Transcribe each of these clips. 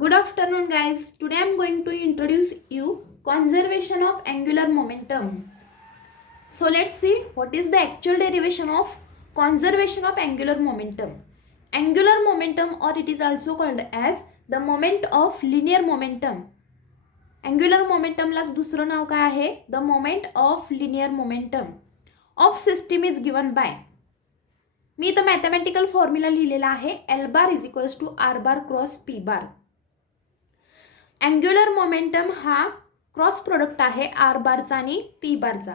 Good afternoon guys. Today I am going to introduce you conservation of angular momentum. So let's see what is the actual derivation of conservation of angular momentum. Angular momentum, or it is also called as the moment of linear momentum. Angular momentum लाच दुसरं नाव काय आहे? The moment of linear momentum of system is given by. मी इथं mathematical formula लिहिलेला आहे L bar is equals to R bar cross P bar. Angular momentum हा cross product आहे R बारचा आणि पी बारचा.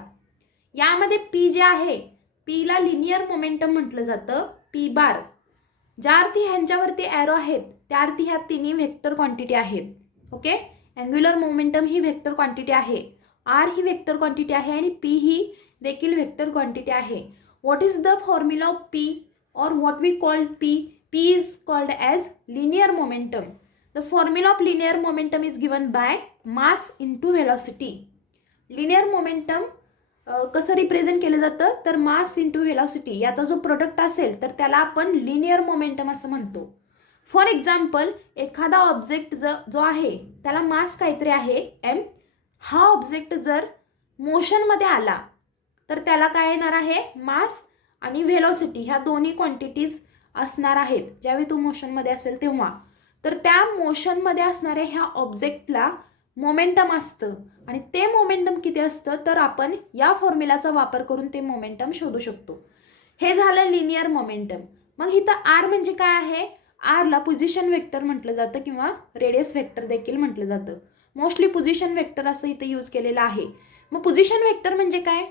यामध्ये पी जे आहे, पीला लिनियर मोमेंटम म्हटलं जातं. पी बार ज्या अर्थी ह्यांच्यावरती ॲरो आहेत त्या अर्थी ह्या तिन्ही व्हेक्टर क्वांटिटी आहेत. ओके, अँग्युलर मोमेंटम ही व्हेक्टर क्वांटिटी आहे, आर ही व्हेक्टर क्वांटिटी आहे आणि पी ही देखील व्हेक्टर क्वांटिटी आहे. What is the formula of P or what we called P? P is called as linear momentum. The formula of linear momentum is given by mass into velocity. Linear momentum कसं represent केलं जातं तर mass into velocity. याचा जो product असेल तर त्याला आपण लिनियर मोमेंटम असं म्हणतो. फॉर एक्झाम्पल, एखादा ऑब्जेक्ट जो आहे त्याला मास काहीतरी आहे एम. हा ऑब्जेक्ट जर मोशनमध्ये आला तर त्याला काय येणार आहे? मास आणि व्हेलॉसिटी ह्या दोन्ही क्वांटिटीज असणार आहेत ज्यावेळी तो मोशनमध्ये असेल तेव्हा. तर त्या मोशनमध्ये असणाऱ्या ह्या ऑब्जेक्टला मोमेंटम असतं आणि ते मोमेंटम किती असतं तर आपण या फॉर्म्युलाचा वापर करून ते मोमेंटम शोधू शकतो. हे झालं लिनियर मोमेंटम. मग इथं आर म्हणजे काय आहे? आरला पोझिशन वेक्टर म्हटलं जातं किंवा रेडियस वेक्टर देखील म्हटलं जातं. मोस्टली पोझिशन वेक्टर असं इथं यूज केलेलं आहे. मग पोझिशन वेक्टर म्हणजे काय?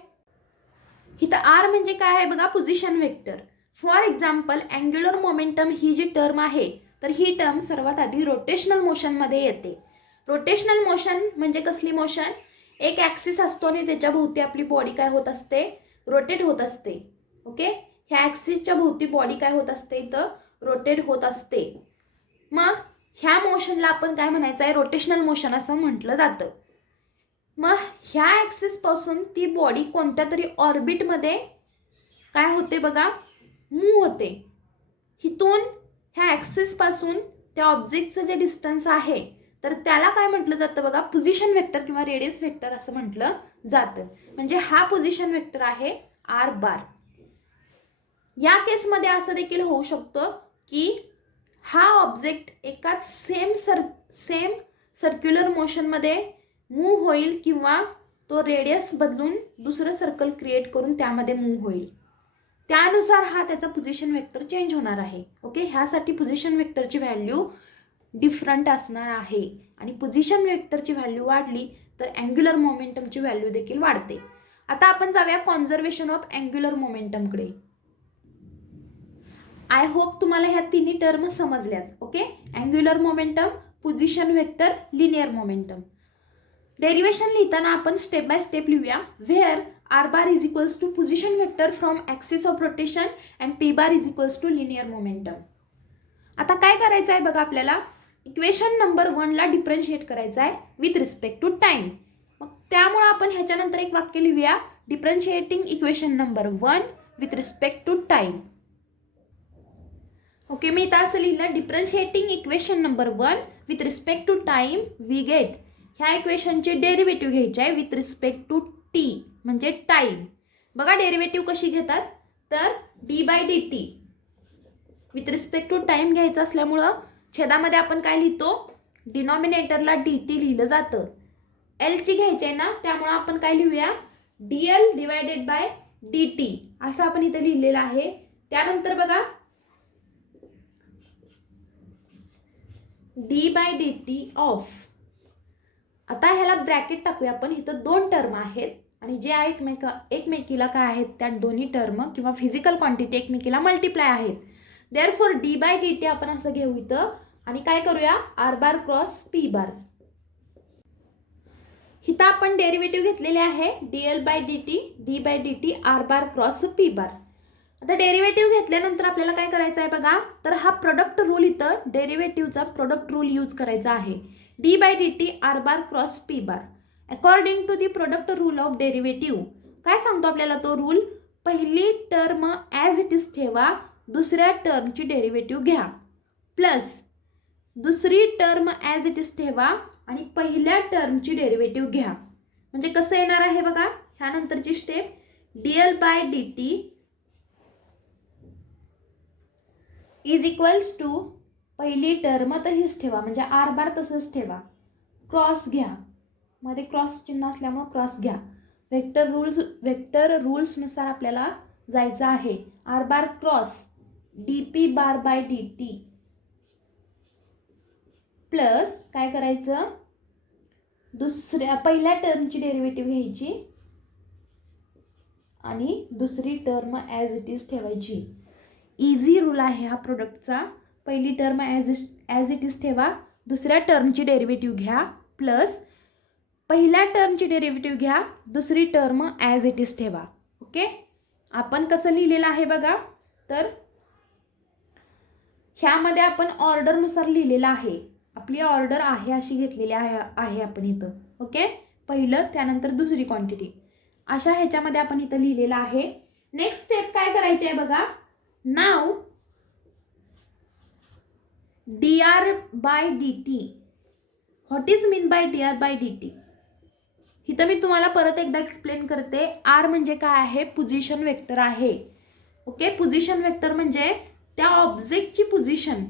इथं आर म्हणजे काय आहे बघा, position vector. For example, angular momentum ही जी टर्म आहे तर ही टर्म सर्वात आधी रोटेशनल मोशनमध्ये येते. रोटेशनल मोशन म्हणजे कसली मोशन? एक ॲक्सिस असतो आणि त्याच्या भोवती आपली बॉडी काय होत असते? रोटेट होत असते. ओके, ह्या ॲक्सिसच्या भोवती बॉडी काय होत असते? तर रोटेट होत असते. मग ह्या मोशनला आपण काय म्हणायचं आहे? रोटेशनल मोशन असं म्हटलं जातं. मग ह्या ॲक्सिसपासून ती बॉडी कोणत्या तरी ऑर्बिटमध्ये काय होते बघा? मूव्ह होते. हिथून ह्या ॲक्सिसपासून त्या ऑब्जेक्टचं जे डिस्टन्स आहे तर त्याला काय म्हटलं जातं बघा? पोझिशन वेक्टर किंवा रेडियस वेक्टर असं म्हटलं जातं. म्हणजे हा पोझिशन वेक्टर आहे आर बार. या केसमध्ये असं देखील होऊ शकतं की हा ऑब्जेक्ट एकाच सेम सर्क्युलर मोशनमध्ये मूव्ह होईल किंवा तो रेडियस बदलून दुसरं सर्कल क्रिएट करून त्यामध्ये मूव्ह होईल. त्यानुसार हा त्याचा पोझिशन वेक्टर चेंज होणार आहे. ओके, ह्यासाठी पोझिशन वेक्टरची व्हॅल्यू डिफरंट असणार आहे आणि पोझिशन वेक्टरची व्हॅल्यू वाढली तर अँग्युलर मोमेंटमची व्हॅल्यू देखील वाढते. आता आपण जाऊया कॉन्झर्वेशन ऑफ अँग्युलर मोमेंटमकडे. आय होप तुम्हाला ह्या तिन्ही टर्म समजल्यात. Okay, angular momentum, position vector, linear momentum. Derivation लिहिताना आपण स्टेप बाय स्टेप लिहूया. Where R bar is equals to position vector from axis of rotation and P bar is equals to linear momentum. आता काय करायचं आहे बघा, आपल्याला equation number 1ला डिफरन्शिएट करायचं आहे विथ रिस्पेक्ट टू टाईम. मग त्यामुळं आपण ह्याच्यानंतर एक वाक्य लिहूया, differentiating equation number 1 with respect to time. Okay, मी इथं असं लिहिलं, differentiating equation number 1 with respect to time we get. ह्या इक्वेशनचे डेरिव्हेटिव्ह घ्यायचे आहे विथ रिस्पेक्ट टू टी म्हणजे टाईम. बघा डेरिव्हेटिव्ह कशी घेतात तर D by D T with respect to time घ्यायचं असल्यामुळं छेदामध्ये आपण काय लिहितो? डिनॉमिनेटरला डी टी लिहिलं जातं. एलची घ्यायची आहे ना, त्यामुळं आपण काय लिहूया? D L divided by D T असं आपण इथं लिहिलेलं आहे. त्यानंतर बघा D by D T of. आता ह्याला ब्रॅकेट टाकूया आपण. इथं दोन टर्म आहेत आणि जे एकमेकीला काय आहेत? त्या दोन्ही टर्म किंवा फिजिकल क्वांटिटी एकमेकीला मल्टिप्लाय आहेत. Therefore D by D T आपण असं घेऊ इथं आणि काय करूया? R bar cross P bar. इथं आपण डेरिव्हेटिव्ह घेतलेले आहे D L by D T, D by D T R bar cross P bar. आता डेरिव्हेटिव्ह घेतल्यानंतर आपल्याला काय करायचं आहे बघा, तर हा प्रोडक्ट रूल इथं डेरिव्हेटिव्हचा प्रोडक्ट रूल यूज करायचा आहे. D by D T R bar cross P bar. According to the product rule of derivative काय सांगतो आपल्याला तो रूल? पहिली टर्म ॲज इट इज ठेवा, दुसऱ्या टर्मची डेरिव्हेटिव्ह घ्या, प्लस दुसरी टर्म ॲज इट इज ठेवा आणि पहिल्या टर्मची डेरिव्हेटिव्ह घ्या. म्हणजे कसं येणार आहे बघा, ह्यानंतरची step dl by dt is equals to पहिली टर्म तर हीच ठेवा, म्हणजे आर बार तसंच ठेवा, क्रॉस घ्या, मध्ये क्रॉस चिन्ह असल्यामुळे क्रॉस घ्या. वेक्टर रूल्सनुसार आपल्याला जायचं आहे. R bar cross D bar by dt plus काय करायचं, पहिल्या टर्मची डेरिव्हेटिव्ह घ्यायची आणि दुसरी टर्म ॲज इट इज ठेवायची. इझी रूल आहे हा प्रोडक्टचा. पहिली टर्म ॲज इट इज ठेवा, दुसऱ्या टर्मची डेरिव्हेटिव्ह घ्या, प्लस पहिल्या टर्मची डेरिव्हेटिव्ह घ्या, दुसरी टर्म ॲज इट इज ठेवा. ओके, आपण कसं लिहिलेलं आहे बघा, तर ह्यामध्ये आपण ऑर्डरनुसार लिहिलेलं आहे. आपली ऑर्डर आहे अशी घेतलेली आहे आपण इथं. ओके, पहिलं त्यानंतर दुसरी क्वांटिटी अशा ह्याच्यामध्ये आपण इथं लिहिलेलं आहे. नेक्स्ट स्टेप काय करायची आहे बघा, नाव dr by dt. What is mean by dr by dt? इथं मी तुम्हाला परत एकदा एक्सप्लेन करते. आर म्हणजे काय आहे, पोझिशन वेक्टर आहे. ओके, पोझिशन वेक्टर म्हणजे त्या ऑब्जेक्टची पोझिशन,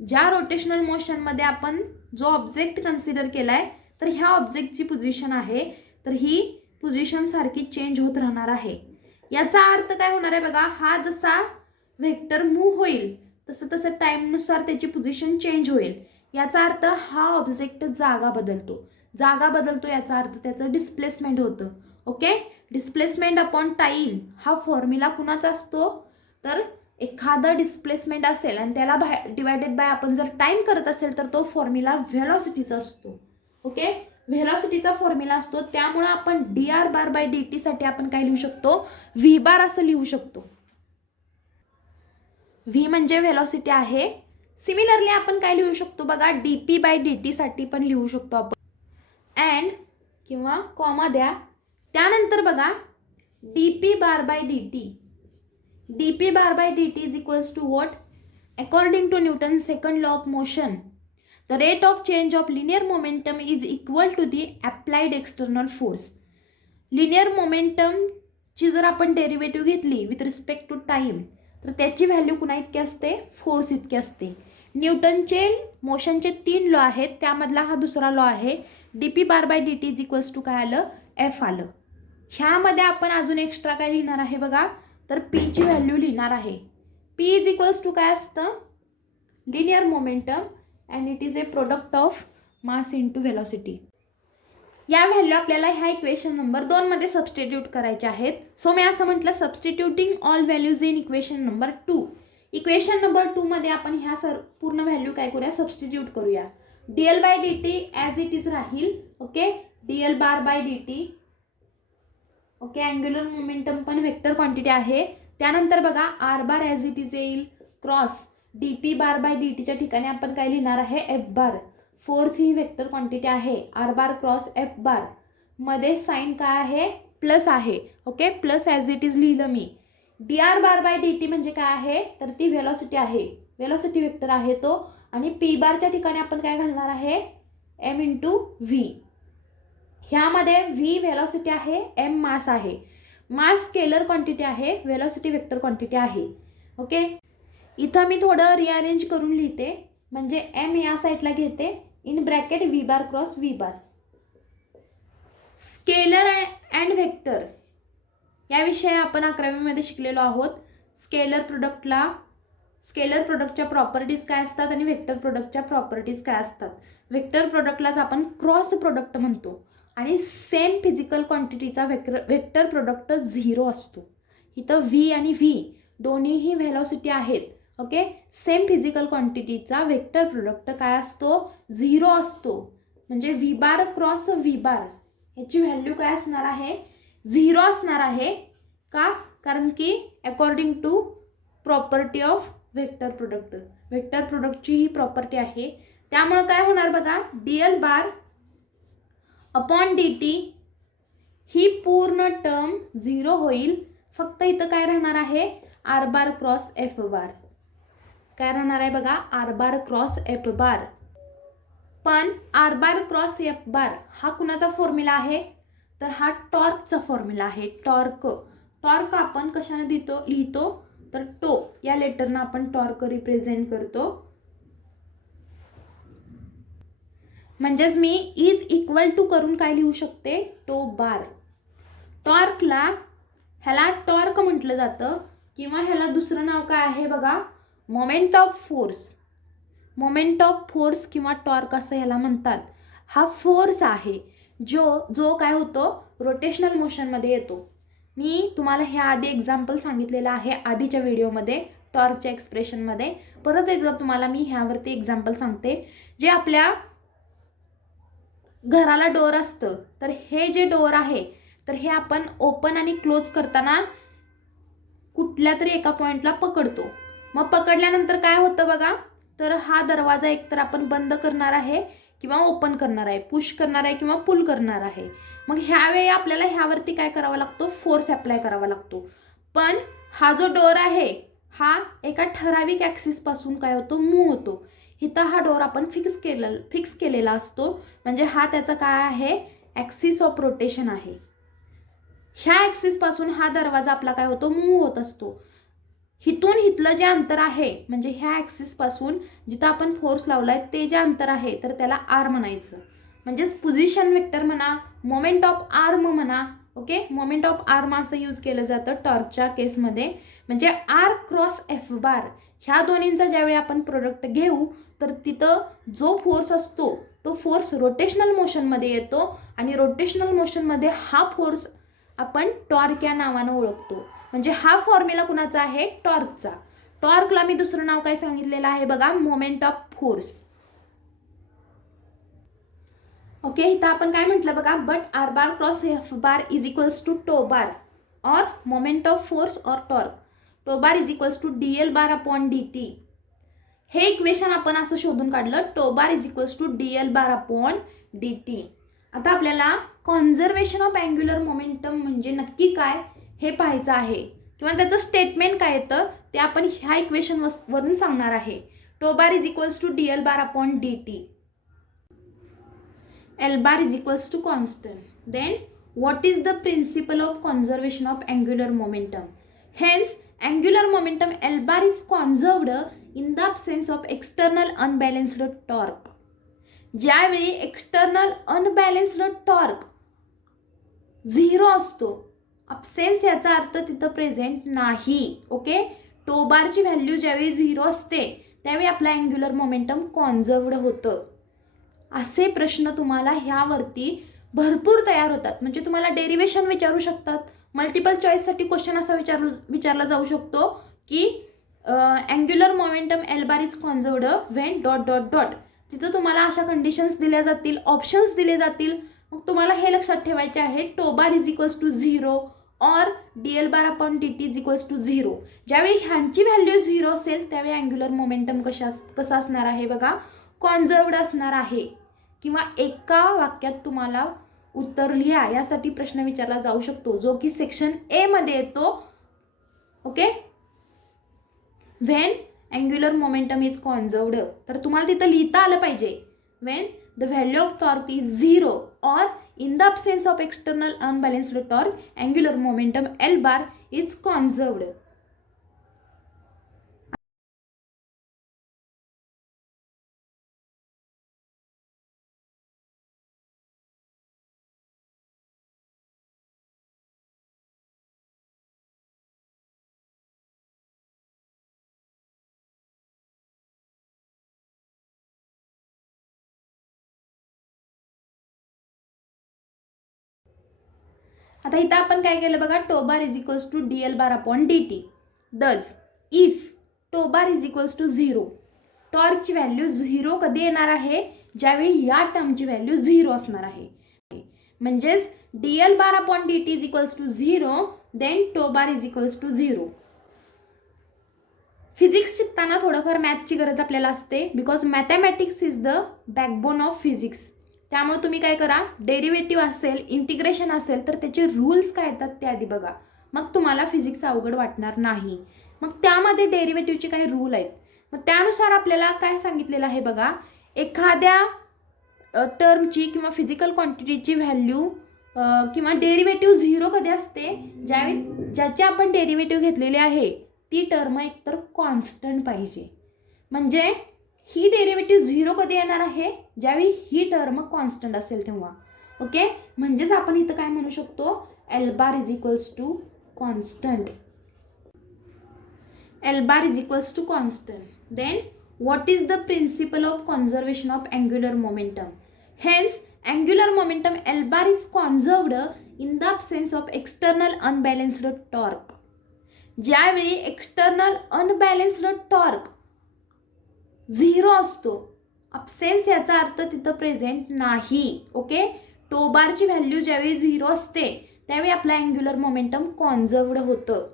ज्या रोटेशनल मोशनमध्ये आपण जो ऑब्जेक्ट कन्सिडर केलाय तर ह्या ऑब्जेक्टची पोझिशन आहे, तर ही पोझिशन सारखी चेंज होत राहणार आहे. याचा अर्थ काय होणार आहे बघा, हा जसा व्हेक्टर मूव्ह होईल तसं तसं टाईमनुसार त्याची पोझिशन चेंज होईल. याचा अर्थ हा ऑब्जेक्ट जागा बदलतो याचा अर्थ त्याचं डिस्प्लेसमेंट होतं. ओके, डिस्प्लेसमेंट अपॉन टाईम हा फॉर्म्युला कुणाचा असतो, तर एखादं डिस्प्लेसमेंट असेल आणि त्याला डिवायडेड बाय आपण जर टाईम करत असेल तर तो फॉर्म्युला व्हेलॉसिटीचा असतो. ओके, व्हेलॉसिटीचा फॉर्म्युला असतो. त्यामुळे आपण dr बार बाय dt साठी आपण काय लिहू शकतो, v बार असं लिहू शकतो. v म्हणजे व्हेलॉसिटी आहे. सिमिलरली आपण काय लिहू शकतो बघा, dp बाय dt साठी पण लिहू शकतो आपण, अँड किंवा कॉमा द्या. त्यानंतर बघा dp bar by dt is equals to what, according to Newton second law of motion the rate of change of linear momentum is equal to the applied external force. Linear मोमेंटमची जर आपण derivative घेतली with respect to time तर त्याची value कुणा इतकी असते, force इतकी असते. न्यूटनचे मोशनचे 3 लॉ आहेत, त्यामधला हा दुसरा लॉ आहे. dp bar by dt is equals to काय आलं, एफ आलं. ह्यामध्ये आपण अजून एक्स्ट्रा काय लिहिणार आहे बघा, तर p ची व्हॅल्यू लिहिणार आहे. p इज इक्वल्स टू काय असतं, linear momentum and it is a product of mass into velocity. या व्हॅल्यू आपल्याला ह्या इक्वेशन नंबर 2 मध्ये सबस्टिट्यूट करायचे आहेत. सो मी असं म्हटलं, substituting all values in equation number 2. Equation number 2 मध्ये आपण ह्या पूर्ण व्हॅल्यू काय करूया, सबस्टिट्यूट करूया. dl by dt as it is राहील. Okay, dl bar by dt. Okay, angular momentum पण वेक्टर क्वांटिटी आहे. त्यानंतर बघा R bar as it is येईल, क्रॉस dp बार बाय dtच्या ठिकाणी आपण काय लिहिणार आहे, एफ बार. फोर्स ही वेक्टर क्वांटिटी आहे, R bar cross F bar. मध्ये साइन काय आहे, प्लस आहे. Okay, plus as it is लिहिलं मी. dr बार बाय dt म्हणजे काय आहे, तर ती व्हेलॉसिटी आहे, व्हेलॉसिटी वेक्टर आहे तो. आणि पी बारच्या ठिकाणी आपण काय घालणार आहे, m इंटू व्ही. ह्यामध्ये v व्हेलॉसिटी आहे, m मास आहे. मास स्केलर क्वांटिटी आहे, व्हेलॉसिटी वेक्टर क्वांटिटी आहे. ओके, इथं मी थोडं रिअरेंज करून लिहिते, म्हणजे m या साईडला घेते, in bracket v bar cross v bar. Scalar and vector याविषयी आपण 11वीमध्ये शिकलेलो आहोत. स्केलर प्रोडक्टच्या प्रॉपर्टीज काय असतात आणि व्हेक्टर प्रोडक्टच्या प्रॉपर्टीज काय असतात. व्हेक्टर प्रोडक्टलाच आपण क्रॉस प्रोडक्ट म्हणतो आणि सेम फिजिकल क्वांटिटीचा व्हेक्टर प्रोडक्ट 0 असतो. इथं v आणि v दोन्हीही व्हेलॉसिटी आहेत. ओके, सेम फिजिकल क्वांटिटीचा वेक्टर प्रोडक्ट काय असतो, 0 असतो. म्हणजे v bar cross v bar ह्याची व्हॅल्यू काय असणार आहे, 0 असणार आहे. का, कारण की according to property of vector प्रोडक्टची ही प्रॉपर्टी आहे. त्यामुळे काय होणार बघा, dl बार अपॉन dt ही पूर्ण टर्म 0 होईल. फक्त इथं काय राहणार आहे, R bar cross F bar. काय राहणार आहे बघा, R bar cross F bar. पण R bar cross F bar हा कुणाचा फॉर्म्युला आहे, तर हा टॉर्कचा फॉर्म्युला आहे. टॉर्क आपण कशाने लिहितो, तर टो या लेटरनं आपण टॉर्क रिप्रेझेंट करतो. म्हणजेच मी इज इक्वल टू करून काय लिहू शकते, टो बार. टॉर्कला ह्याला टॉर्क म्हटलं जातं किंवा ह्याला दुसरं नाव काय आहे बघा, moment of force. Moment of force किंवा टॉर्क असं ह्याला म्हणतात. हा फोर्स आहे जो काय होतो, रोटेशनल मोशनमध्ये येतो. मी तुम्हाला ह्या आधी एक्झाम्पल सांगितलेलं आहे आधीच्या व्हिडिओमध्ये टॉर्कच्या एक्सप्रेशनमध्ये. परत एकदा तुम्हाला मी ह्यावरती एक्झाम्पल सांगते. जे आपल्या घराला डोअर असतं, तर हे जे डोअर आहे तर हे आपण ओपन आणि क्लोज करताना कुठल्या तरी एका पॉईंटला पकडतो. मग पकडल्यानंतर काय होतं बघा, तर हा दरवाजा एकतर आपण बंद करणार आहे किंवा ओपन करणार आहे, पुश करणार आहे किंवा पुल करणार आहे. मग ह्यावेळी आपल्याला ह्यावरती काय करावा लागतो, फोर्स अप्लाय करावा लागतो. पण हा जो डोअर आहे हा एका ठराविक ॲक्सिसपासून काय होतो, मूव्ह होतो. इथं हा डोअर आपण फिक्स केलेला असतो. म्हणजे हा त्याचा काय आहे, ॲक्सिस ऑफ रोटेशन आहे. ह्या ॲक्सिसपासून हा दरवाजा आपला काय होतो, मूव्ह होत असतो. हिथून हिथलं जे अंतर आहे, म्हणजे ह्या ॲक्सिसपासून जिथं आपण फोर्स लावलाय ते जे अंतर आहे तर त्याला आर म्हणायचं. म्हणजेच पोझिशन वेक्टर म्हणा, मोमेंट ऑफ आर्म म्हणा. ओके, मोमेंट ऑफ आर्म असं यूज केलं जातं टॉर्कच्या केसमध्ये. म्हणजे आर क्रॉस एफ बार ह्या दोन्हींचा ज्यावेळी आपण प्रोडक्ट घेऊ तर तिथं जो फोर्स असतो तो फोर्स रोटेशनल मोशनमध्ये येतो आणि रोटेशनल मोशनमध्ये हा फोर्स आपण टॉर्क या नावानं ओळखतो. म्हणजे हा फॉर्म्युला कुणाचा आहे, टॉर्कचा. टॉर्कला मी दुसरं नाव काय सांगितलेलं आहे बघा, मोमेंट ऑफ फोर्स. ओके, इथं आपण काय म्हटलं बघा, but R bar cross F bar is equals to tau bar or moment of force or torque. Tau bar is equals to DL bar upon DT. हे इक्वेशन आपण असं शोधून काढलं, tau bar is equals to DL bar upon DT. आता आपल्याला conservation of angular momentum म्हणजे नक्की काय हे पाहायचं आहे किंवा त्याचं स्टेटमेंट काय येतं ते आपण ह्या इक्वेशन वरून सांगणार आहे. Tau bar is equals to DL bar upon DT. L bar is equals to constant. Then what is the principle of conservation of angular momentum? Hence angular momentum L bar is conserved in the absence of external unbalanced torque. ज्यावेळी external unbalanced torque 0 असतो, absence याचा अर्थ तिथं present नाही. Okay, टो बारची value ज्यावेळी 0 असते त्यावेळी आपला अँग्युलर मोमेंटम कॉन्झर्वड होतं. असे प्रश्न तुम्हाला ह्यावरती भरपूर तयार होतात. म्हणजे तुम्हाला डेरिवेशन विचारू शकतात. मल्टिपल चॉईससाठी क्वेश्चन असा विचारला जाऊ शकतो की angular momentum L bar is conserved when dot dot dot. तिथं तुम्हाला अशा कंडिशन्स दिल्या जातील, ऑप्शन्स दिले जातील. मग तुम्हाला हे लक्षात ठेवायचे आहे, tau bar is equals to 0 और DL bar upon DT is equals to 0. ज्यावेळी ह्यांची व्हॅल्यू 0 असेल त्यावेळी अँग्युलर मोमेंटम कसं असणार आहे बघा, कॉन्झर्वड असणार आहे. किंवा एका वाक्यात तुम्हाला उत्तर लिहा यासाठी प्रश्न विचारला जाऊ शकतो जो की सेक्शन ए मध्ये येतो. Okay, when angular momentum is conserved. तर तुम्हाला तिथं लिहिता आलं पाहिजे, when the value of torque is 0 or in the absence of external unbalanced torque angular momentum L bar is conserved. आता इथं आपण काय केलं बघा, tau bar is equals to DL bar upon DT. Thus if tau bar is equals to 0, टॉर्कची value 0 कधी येणार आहे, ज्यावेळी या टर्मची व्हॅल्यू 0 असणार आहे. म्हणजेच DL bar upon DT is equals to 0, then tau bar is equals to 0. Physics शिकताना थोडंफार मॅथची गरज आपल्याला असते, because mathematics is the backbone of physics. त्यामुळे तुम्ही काय करा, डेरिव्हेटिव्ह असेल, इंटिग्रेशन असेल तर त्याचे रूल्स काय येतात ते आधी बघा, मग तुम्हाला फिजिक्स अवघड वाटणार नाही. मग त्यामध्ये डेरिव्हेटिव्हचे काही रूल आहेत. मग त्यानुसार आपल्याला काय सांगितलेलं आहे बघा, एखाद्या टर्मची किंवा फिजिकल क्वांटिटीची व्हॅल्यू किंवा डेरिव्हेटिव्ह 0 कधी असते, ज्याची आपण डेरिव्हेटिव्ह घेतलेली आहे ती टर्म एकतर कॉन्स्टंट पाहिजे. म्हणजे ही डेरिव्हेटिव्ह 0 कधी येणार आहे, ज्यावेळी ही टर्म कॉन्स्टंट असेल तेव्हा. ओके, म्हणजेच आपण इथं काय म्हणू शकतो, L bar is equals to constant. L bar is equals to constant. Then what is the principle of conservation of angular momentum? Hence angular momentum L bar is conserved in the absence of external unbalanced torque. ज्यावेळी external unbalanced torque 0 असतो, absence याचा अर्थ तिथं present नाही. Okay, टो बारची value ज्यावेळी 0 असते त्यावेळी आपलं अँग्युलर मोमेंटम कॉन्झर्वड होतं.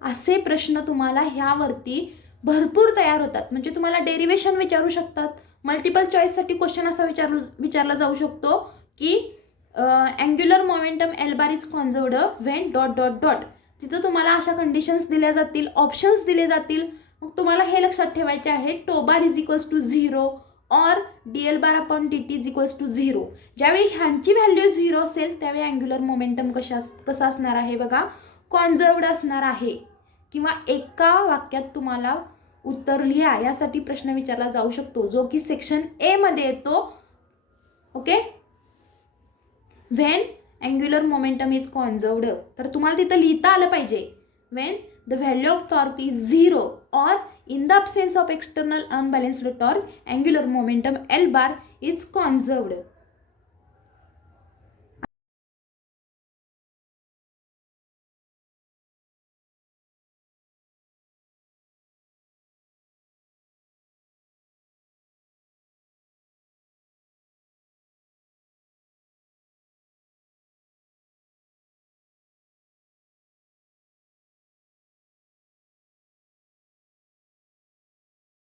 असे प्रश्न तुम्हाला ह्यावरती भरपूर तयार होतात. म्हणजे तुम्हाला डेरिव्हेशन विचारू शकतात. मल्टिपल चॉईससाठी क्वेश्चन असा विचारला जाऊ शकतो की angular momentum L bar is conserved when dot dot dot. तिथं तुम्हाला अशा कंडिशन्स दिल्या जातील, ऑप्शन्स दिले जातील. मग तुम्हाला हे लक्षात ठेवायचे आहे, tau bar is equals to 0 और D L bar upon D T is equals to 0. ज्यावेळी ह्यांची व्हॅल्यू 0 असेल त्यावेळी अँग्युलर मोमेंटम कसं असणार आहे बघा, कॉन्झर्वड असणार आहे. किंवा एका वाक्यात तुम्हाला उत्तर लिहा यासाठी प्रश्न विचारला जाऊ शकतो, जो की सेक्शन ए मध्ये येतो. Okay, when angular momentum is conserved, तर तुम्हाला तिथं लिहिता आलं पाहिजे, when the value of torque is 0 or in the absence of external unbalanced torque angular momentum L bar is कॉन्झर्वड.